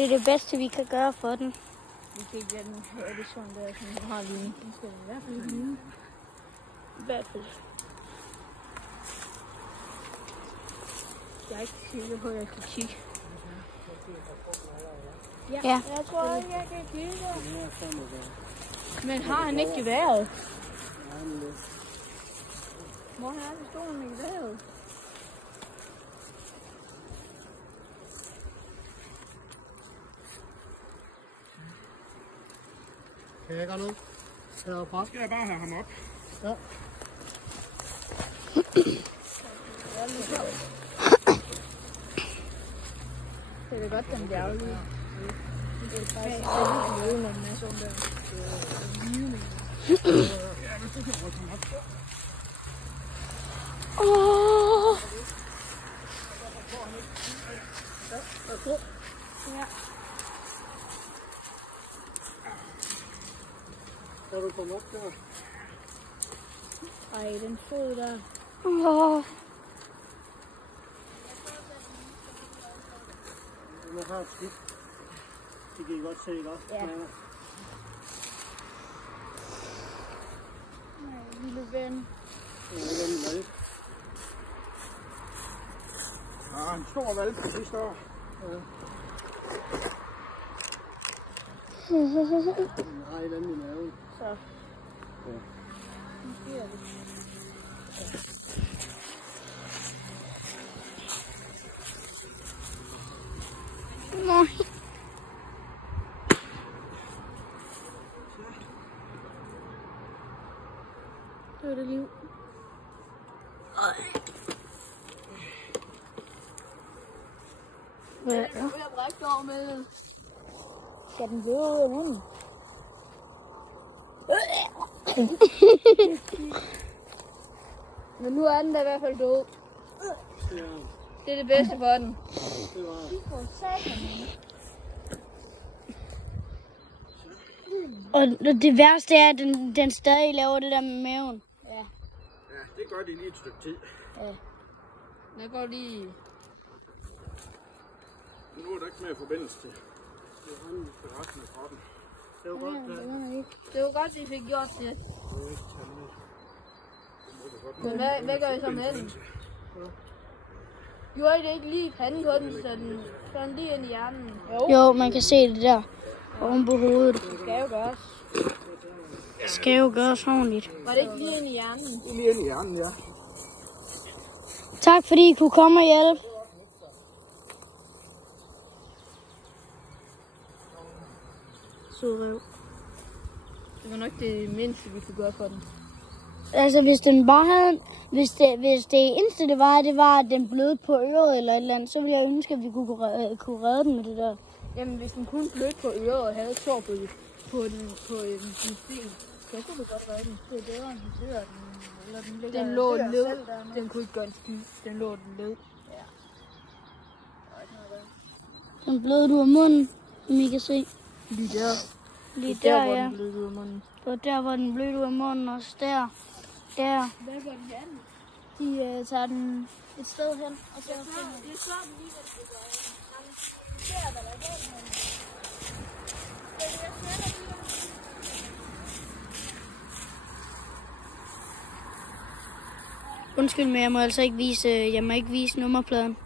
det er det bedste, vi kan gøre for den. Vi kan ikke den her, det er sådan der, som vi har lige nu. Den skal i hvert fald lige. I hvert fald. Jeg er ikke sikker på, at jeg kan kigge. Ja. Jeg tror ikke, jeg kan kigge. Men har han ikke geværet? Hvor har han stået med geværet? Kan jeg gøre noget? Heroppe. Skal jeg bare have ham op? Ja. Det er godt, den bliver afledt. Det er faktisk en masse om der. Ja, hvis du kan rykke ham op. Ja. Kan du komme op der? Ej, den fod der. Den har et skidt. Det kan I godt se, ikke også? Ja. Nej, lille ven. Ja, en stor valg på sidste år. Ja. Den har et eller andet i maven. Så. Ja. Nu sker det. Nej. Det var det liv. Hvad? Jeg har brækket over med. Skal den blive ud af munden? Men nu er den da i hvert fald død. Det er det bedste for den. Det var... Og det værste er, at den stadig laver det der med maven. Ja. Ja, det gør de lige et stykke tid. Ja. Den går lige... Nu er der ikke mere forbindelse til resten af kroppen. Det var godt. Det var godt, vi fik gjort det. Men hvad gør I så med den? Gjorde I det ikke lige i panden på den, så den lige ind i hjernen? Jo, man kan se det der oven på hovedet. Det skal jo gøres. Det skal jo gøres ordentligt. Var det ikke lige ind i hjernen? Det er lige ind i hjernen, ja. Tak fordi I kunne komme og hjælpe. Sødrev. Det var nok det mindste, vi kunne gøre for den. Altså hvis den bare havde, hvis det eneste det var, at den blødte på øret eller et eller andet, så ville jeg ønske, at vi kunne redde den med det der. Jamen hvis den kun blødte på øret og havde sår på en sten, så kunne du godt redde den. Det er bedre, end den dør. Den lå led. Den kunne ikke gøre en skid. Den lå led. Ja. Den blødte ud af munden, som I kan se. Lige der. Lige der, hvor ja. den blødte ud af munden. Det var der, hvor den blødte ud af munden, også der. Der. Hvad gør den anden? De tager den et sted hen, og så Det er så lige, hvad det gør. Undskyld, men jeg må altså ikke vise, nummerpladen.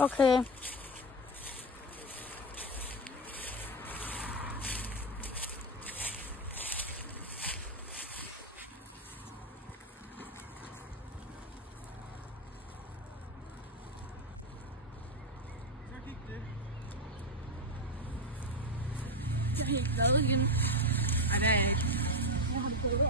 Okay. Jeg er helt glad igen. Ej, det er jeg ikke. Hvor har du fået det?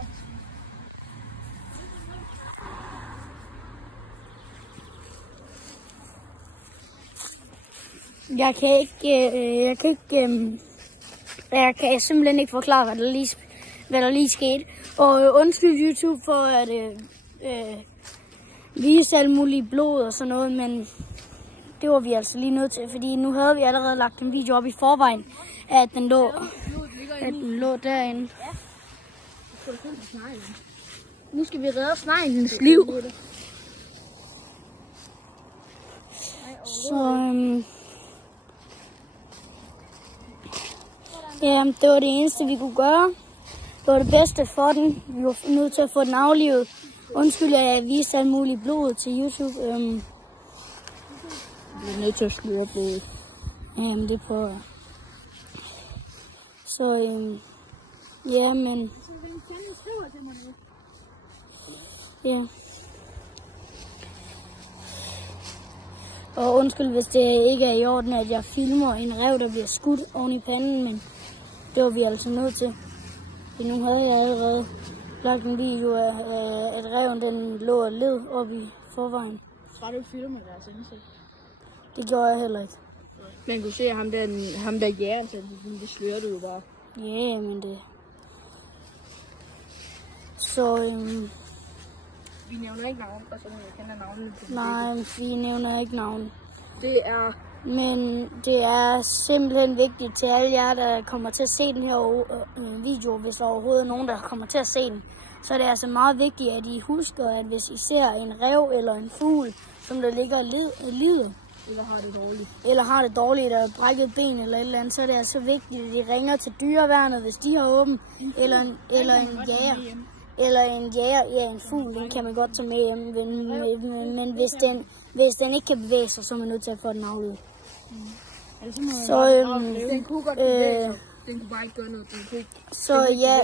Jeg kan simpelthen ikke forklare, hvad der lige skete. Og undskyld YouTube for at vise alt muligt blod og sådan noget, men det var vi altså lige nødt til, fordi nu havde vi allerede lagt en video op i forvejen at den lå derinde. Nu skal vi redde sneglens liv. Så ja, det var det eneste, vi kunne gøre. Det var det bedste for den. Vi var nødt til at få den aflivet. Undskyld, at jeg viste alt muligt blod til YouTube. Vi er nødt til at sløre blodet. Jamen, det prøver jeg. Så ja, men... Ja. Og undskyld, hvis det ikke er i orden, at jeg filmer en ræv, der bliver skudt oven i panden, men det var vi altså nødt til. For nu havde jeg allerede lagt en video af, at reven den lå og led op i forvejen. Var du filmet deres ansigt? Det gjorde jeg heller ikke. Man kunne se ham der jæren, så det slørte jo bare. Ja, men det... Så Vi nævner ikke navn, og så jeg kender navnene. nej, vi nævner ikke navn. Det er... Men det er simpelthen vigtigt til alle jer, der kommer til at se den her video, hvis der overhovedet er nogen, der kommer til at se den. Så er det altså meget vigtigt, at I husker, at hvis I ser en ræv eller en fugl, som der ligger og lider, eller har det dårligt, eller brækket ben eller et eller andet, så er det altså vigtigt, at I ringer til dyreværnet, hvis de har åben, eller en jæger. Eller en jæger, ja, en fugl, den kan man godt tage med hjem, men hvis den ikke kan bevæge sig, så er man nødt til at få den aflevet. Så den kunne godt bevæge sig. Den kunne bare ikke gøre noget. Så ja,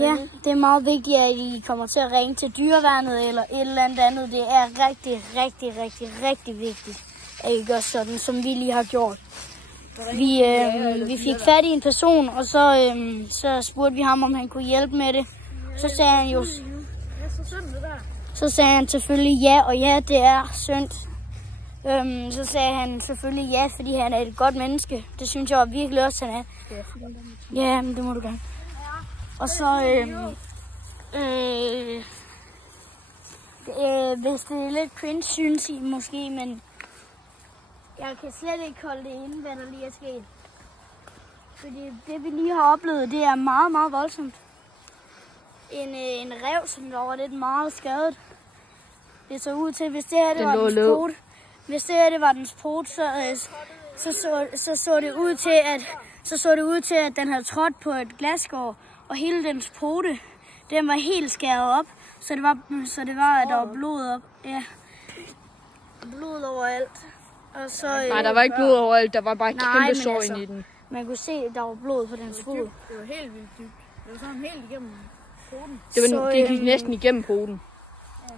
ja, det er meget vigtigt, at I kommer til at ringe til dyreværnet eller et eller andet. Det er rigtig vigtigt, at I gør sådan, som vi lige har gjort. Vi fik fat i en person, og så spurgte vi ham, om han kunne hjælpe med det. Så sagde han jo, så sagde han selvfølgelig ja, og ja, det er synd. Så sagde han selvfølgelig ja, fordi han er et godt menneske. Det synes jeg virkelig også, han er. Ja, men det må du gerne. Og så, hvis det er lidt cringe, synes I måske, men jeg kan slet ikke holde det inde, hvad der lige er sket. Fordi det, vi lige har oplevet, det er meget voldsomt. En ræv, som der var lidt meget skadet. Det så ud til, hvis det her det var dens pot, hvis det her det var dens pot, så det ud til, at den havde trådt på et glasskår, og hele dens pote, den var helt skæret op, så det var, at der var blod op. Ja, blod overalt. Og så, nej, der var ikke blod overalt, der var bare et kæmpe sår ind i den. Man kunne se, at der var blod på dens fod. Det var helt vildt dybt. Det var sådan helt igennem poten. Det gik næsten igennem poten.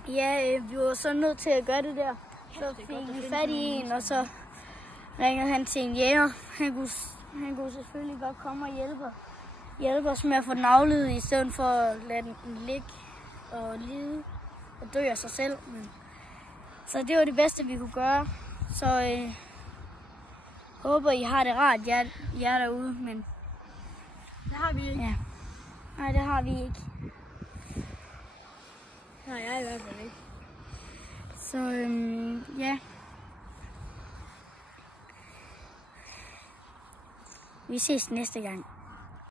Ja, vi var så nødt til at gøre det der. Så fik vi fat i en, og så ringede han til en jæger. Han kunne selvfølgelig godt komme og hjælpe os med at få den aflevet, i stedet for at lade den ligge og lide og dø af sig selv. Så det var det bedste, vi kunne gøre. Så håber, I har det rart, jer derude, men det har vi ikke. Ja. Nej, det har vi ikke. Nej, jeg i hvert fald ikke. Så ja. Vi ses næste gang.